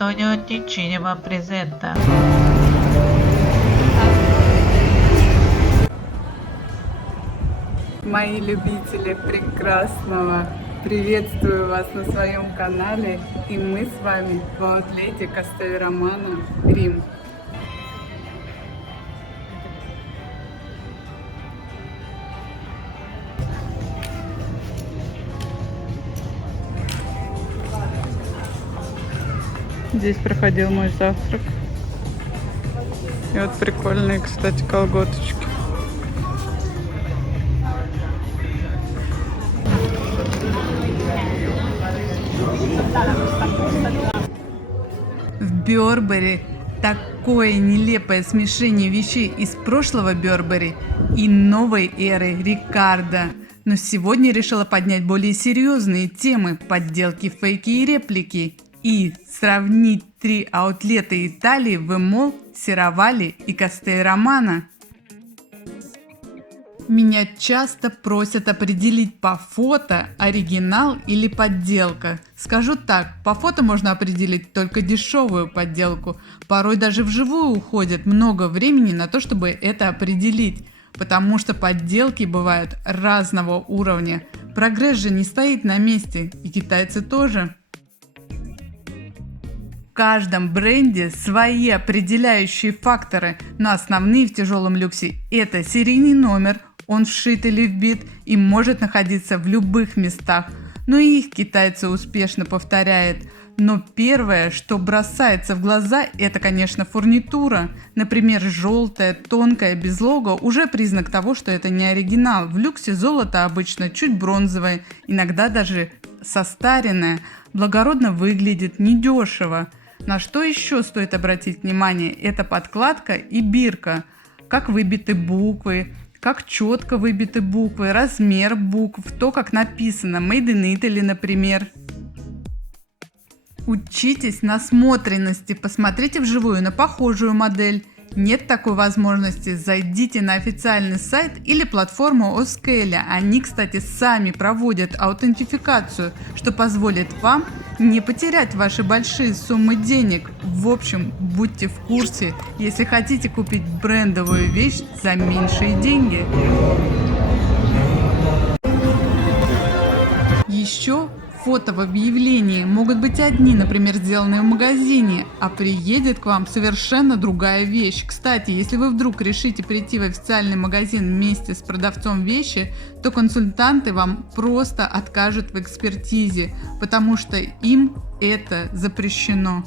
Antonio Cinema presenta. Мои любители прекрасного, приветствую вас на своем канале, и мы с вами в аутлете Кастель Романо, Рим. Здесь проходил мой завтрак. И вот прикольные, кстати, колготочки. В Бёрбери такое нелепое смешение вещей из прошлого Бёрбери и новой эры Рикардо. Но сегодня решила поднять более серьезные темы подделки, фейки и реплики. И сравнить три аутлета Италии в Эмол, Серовали и Кастель Романо. Меня часто просят определить по фото, оригинал или подделка. Скажу так, по фото можно определить только дешевую подделку. Порой даже вживую уходит много времени на то, чтобы это определить. Потому что подделки бывают разного уровня. Прогресс же не стоит на месте, и китайцы тоже. В каждом бренде свои определяющие факторы, но основные в тяжелом люксе – это серийный номер, он вшит или вбит и может находиться в любых местах, но и их китайцы успешно повторяют. Но первое, что бросается в глаза, это, конечно, фурнитура. Например, желтая, тонкая, без лого уже признак того, что это не оригинал. В люксе золото обычно чуть бронзовое, иногда даже состаренное. Благородно выглядит, недешево. На что еще стоит обратить внимание? Это подкладка и бирка. Как выбиты буквы, как четко выбиты буквы, размер букв, то, как написано, Made in Italy, например. Учитесь насмотренности, посмотрите вживую на похожую модель. Нет такой возможности, зайдите на официальный сайт или платформу Оскеля. Они, кстати, сами проводят аутентификацию, что позволит вам не потерять ваши большие суммы денег. В общем, будьте в курсе, если хотите купить брендовую вещь за меньшие деньги. Еще фото в объявлении могут быть одни, например, сделанные в магазине, а приедет к вам совершенно другая вещь. Кстати, если вы вдруг решите прийти в официальный магазин вместе с продавцом вещи, то консультанты вам просто откажут в экспертизе, потому что им это запрещено.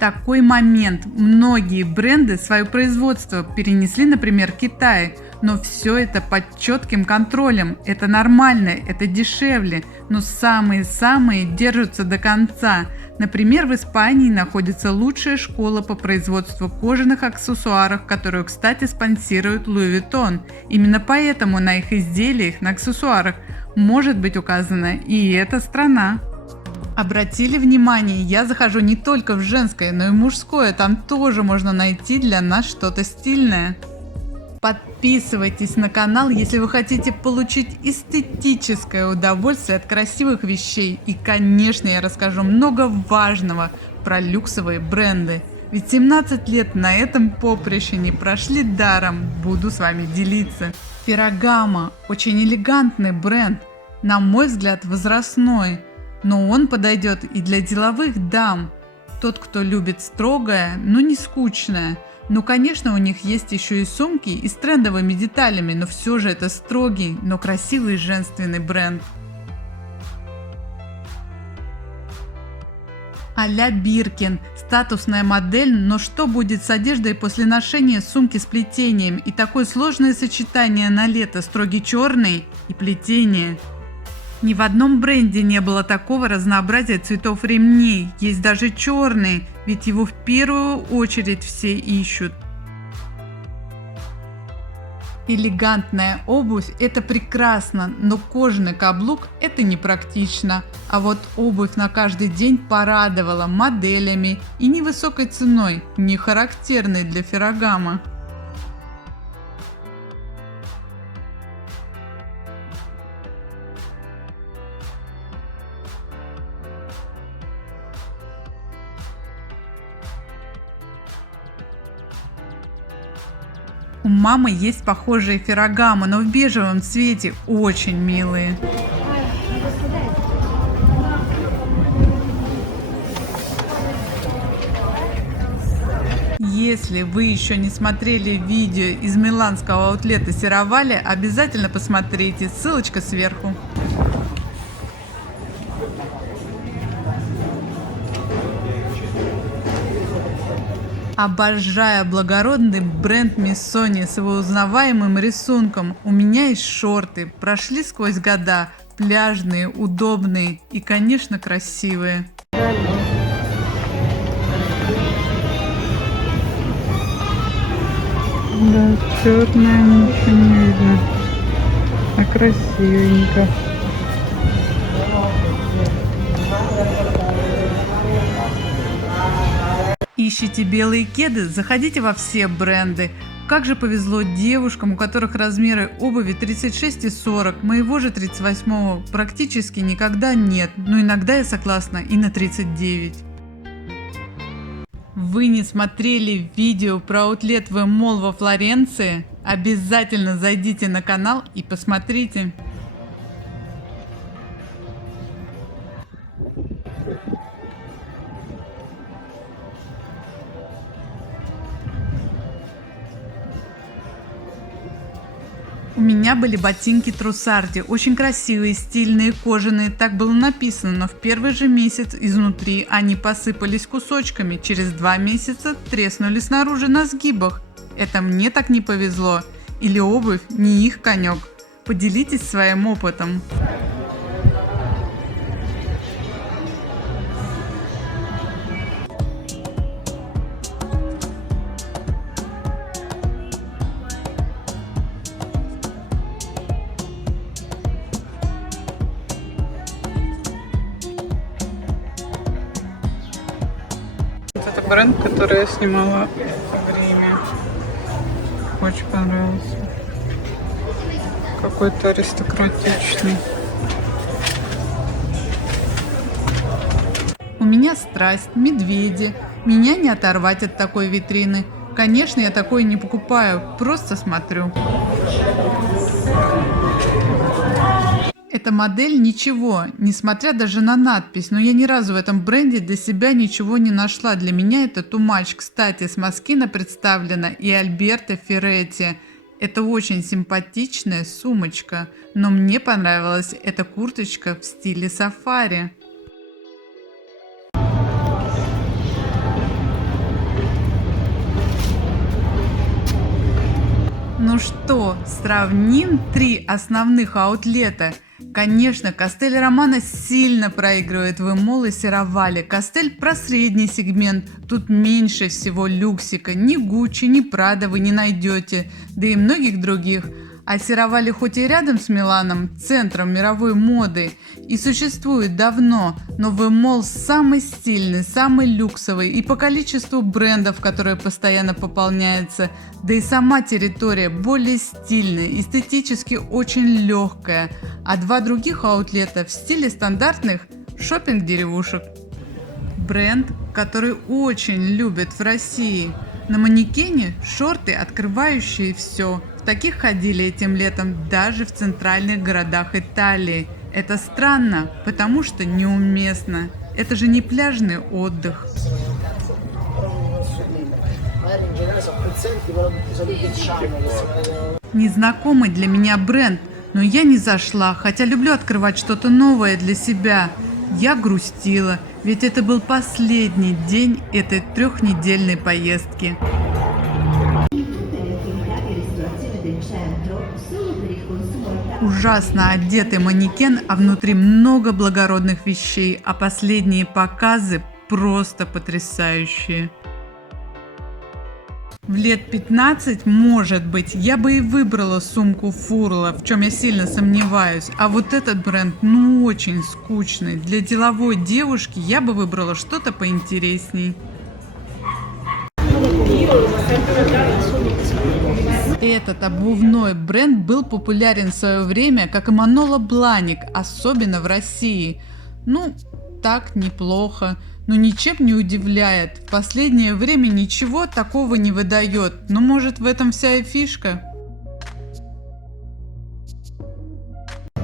Такой момент. Многие бренды свое производство перенесли, например, в Китай, но все это под четким контролем. Это нормально, это дешевле, но самые-самые держатся до конца. Например, в Испании находится лучшая школа по производству кожаных аксессуаров, которую, кстати, спонсирует Louis Vuitton. Именно поэтому на их изделиях, на аксессуарах может быть указана и эта страна. Обратили внимание, я захожу не только в женское, но и мужское, там тоже можно найти для нас что-то стильное. Подписывайтесь на канал, если вы хотите получить эстетическое удовольствие от красивых вещей. И, конечно, я расскажу много важного про люксовые бренды. Ведь 17 лет на этом поприще не прошли даром, буду с вами делиться. Ferragamo – очень элегантный бренд, на мой взгляд возрастной. Но он подойдет и для деловых дам. Тот, кто любит строгое, но не скучное. Ну, конечно, у них есть еще и сумки и с трендовыми деталями, но все же это строгий, но красивый женственный бренд. А-ля Биркин. Статусная модель, но что будет с одеждой после ношения сумки с плетением? И такое сложное сочетание на лето, строгий черный и плетение. Ни в одном бренде не было такого разнообразия цветов ремней, есть даже черный, ведь его в первую очередь все ищут. Элегантная обувь – это прекрасно, но кожаный каблук – это непрактично. А вот обувь на каждый день порадовала моделями и невысокой ценой, не характерной для Ferragamo. У мамы есть похожие Ferragamo, но в бежевом цвете, очень милые. Если вы еще не смотрели видео из миланского аутлета Serravalle, обязательно посмотрите, ссылочка сверху. Обожаю благородный бренд Missoni с его узнаваемым рисунком. У меня есть шорты, прошли сквозь года, пляжные, удобные и, конечно, красивые. Да, черная, ничего не видно. А красивенько. Ищите белые кеды? Заходите во все бренды. Как же повезло девушкам, у которых размеры обуви 36 и 40, моего же 38 практически никогда нет, но иногда я согласна и на 39. Вы не смотрели видео про аутлет V-Mall во Флоренции? Обязательно зайдите на канал и посмотрите. У меня были ботинки Trussardi, очень красивые, стильные, кожаные, так было написано, но в первый же месяц изнутри они посыпались кусочками, через 2 месяца треснули снаружи на сгибах. Это мне так не повезло, или обувь не их конек. Поделитесь своим опытом. Это бренд, который я снимала время. Очень понравился. Какой-то аристократичный. У меня страсть, медведи. Меня не оторвать от такой витрины. Конечно, я такое не покупаю, просто смотрю. Эта модель ничего, несмотря даже на надпись, но я ни разу в этом бренде для себя ничего не нашла. Для меня это too much. Кстати, с Moschino представлена и Альберто Ферретти. Это очень симпатичная сумочка, но мне понравилась эта курточка в стиле сафари. Ну что, сравним 3 основных аутлета. Конечно, Кастель Романо сильно проигрывает V-Mall и Serravalle. Кастель про средний сегмент, тут меньше всего люксика, ни Гуччи, ни Прада вы не найдете, да и многих других. А Serravalle хоть и рядом с Миланом, центром мировой моды, и существует давно, но V-Mall самый стильный, самый люксовый и по количеству брендов, которые постоянно пополняются, да и сама территория более стильная, эстетически очень легкая, а 2 других аутлета в стиле стандартных шопинг-деревушек. Бренд, который очень любят в России. На манекене шорты, открывающие все. В таких ходили этим летом даже в центральных городах Италии. Это странно, потому что неуместно. Это же не пляжный отдых. Незнакомый для меня бренд, но я не зашла, хотя люблю открывать что-то новое для себя. Я грустила, ведь это был последний день этой 3-недельной поездки. Ужасно одетый манекен, а внутри много благородных вещей, а последние показы просто потрясающие. В лет 15, может быть, я бы и выбрала сумку Фурла, в чем я сильно сомневаюсь, а вот этот бренд ну очень скучный. Для деловой девушки я бы выбрала что-то поинтересней. Этот обувной бренд был популярен в свое время, как и Manolo Blahnik, особенно в России. Ну, так неплохо. но ничем не удивляет. В последнее время ничего такого не выдает, но может в этом вся и фишка.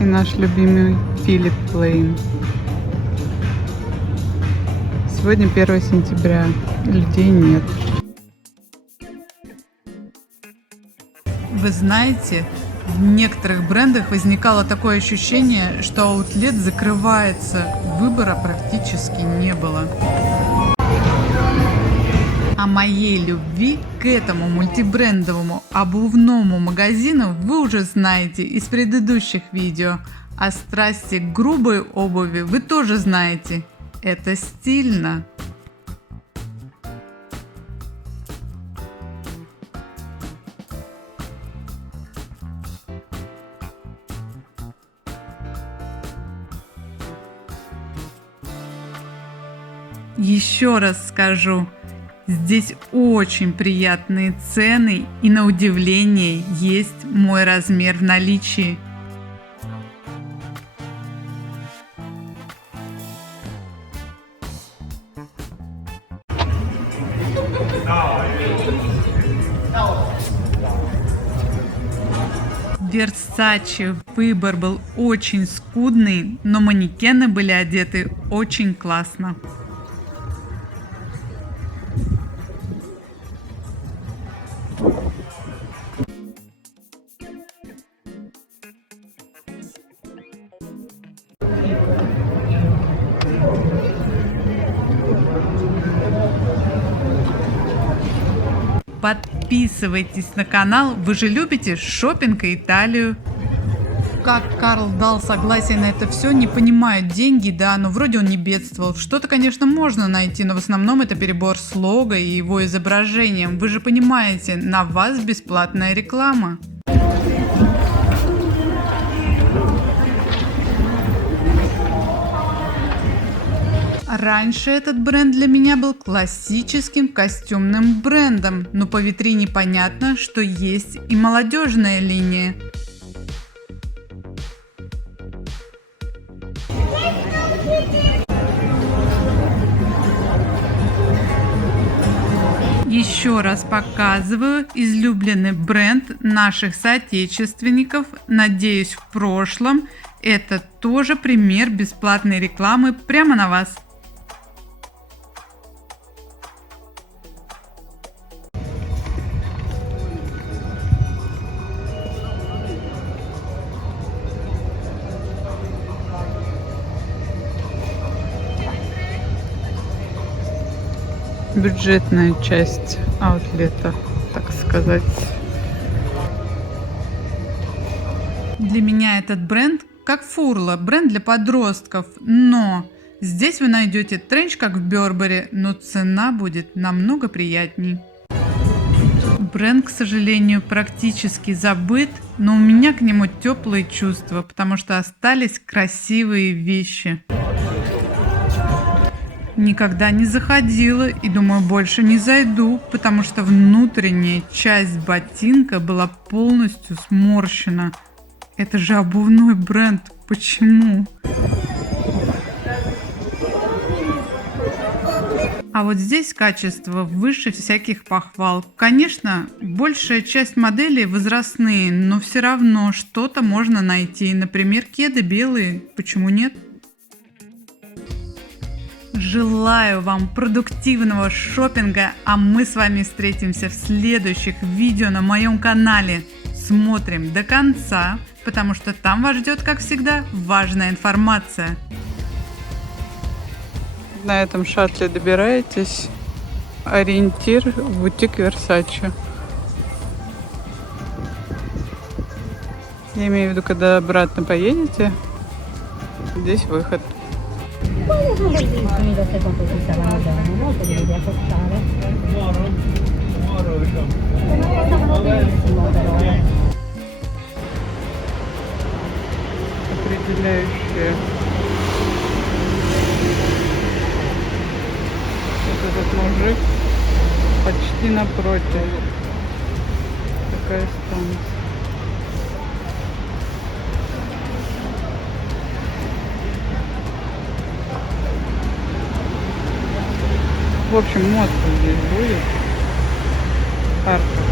И наш любимый Philip Plein. Сегодня 1 сентября. Людей нет. Вы знаете, в некоторых брендах возникало такое ощущение, что аутлет закрывается, выбора практически не было. О моей любви к этому мультибрендовому обувному магазину вы уже знаете из предыдущих видео, а страсти к грубой обуви вы тоже знаете. Это стильно. Еще раз скажу, здесь очень приятные цены и на удивление есть мой размер в наличии. Versace выбор был очень скудный, но манекены были одеты очень классно. Подписывайтесь на канал, вы же любите шопинг и Италию. Как Карл дал согласие на это все, не понимают. Деньги, да, но вроде он не бедствовал. Что-то, конечно, можно найти, но в основном это перебор с лого и его изображением. Вы же понимаете, на вас бесплатная реклама. Раньше этот бренд для меня был классическим костюмным брендом, но по витрине понятно, что есть и молодежная линия. Еще раз показываю излюбленный бренд наших соотечественников. Надеюсь, в прошлом это тоже пример бесплатной рекламы прямо на вас. Бюджетная часть аутлета, так сказать. Для меня этот бренд как Фурла, бренд для подростков, но здесь вы найдете тренч как в Бербери, но цена будет намного приятней. Бренд, к сожалению, практически забыт, но у меня к нему теплые чувства, потому что остались красивые вещи. Никогда не заходила и думаю, больше не зайду, потому что внутренняя часть ботинка была полностью сморщена. Это же обувной бренд. Почему? А вот здесь качество выше всяких похвал. Конечно, большая часть моделей возрастные, но все равно что-то можно найти. Например, кеды белые. Почему нет? Желаю вам продуктивного шопинга, а мы с вами встретимся в следующих видео на моем канале. Смотрим до конца, потому что там вас ждет, как всегда, важная информация. На этом шаттле добираетесь. Ориентир в бутик Versace. Я имею в виду, когда обратно поедете, здесь выход. Amico, secondo cui stavano bene, molto li vedi accostare. Stavano benissimo però. Определяющее. Вот этот мужик почти напротив. Такая станция. В общем, мост здесь будет. Харьков.